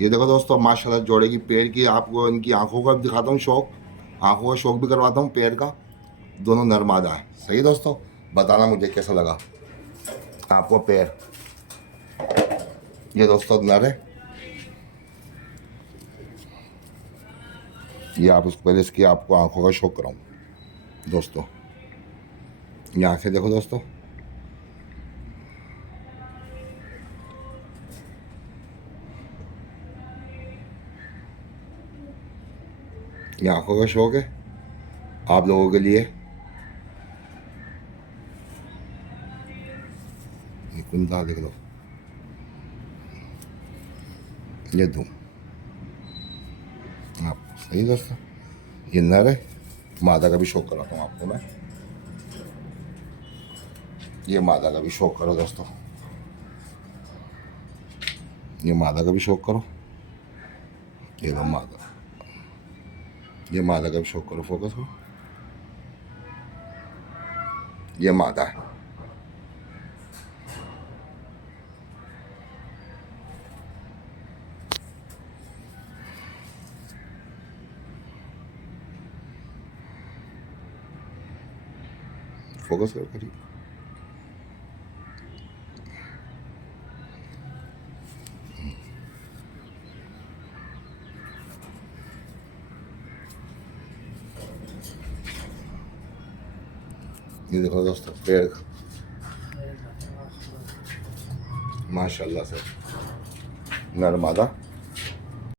ये देखो दोस्तों माशाल्लाह जोड़े की पैर की, आपको इनकी आंखों का भी दिखाता हूँ शौक, आंखों का शौक भी करवाता हूँ पैर का। दोनों नर मादा है। सही है दोस्तों, बताना मुझे कैसा लगा आपको पैर। ये दोस्तों नर है, ये आप उसको पहले इसकी आपको आंखों का शौक कराऊँ दोस्तों। ये आंखें देखो दोस्तों, ये आंखों का शौक है आप लोगों के लिए। ये कुंदा देख लो, ये दूँ आप। सही दोस्तों, ये नर है, मादा का भी शौक कराता हूँ आपको मैं। ये मादा का भी शौक करो दोस्तों, ये मादा का भी शौक करो। ये लो मादा, ये मादा का भी शौक करो, फोकस करो। ये मादा है। फोकस करो करिए। ये देखो दोस्तों पैर माशाल्लाह से नर मादा।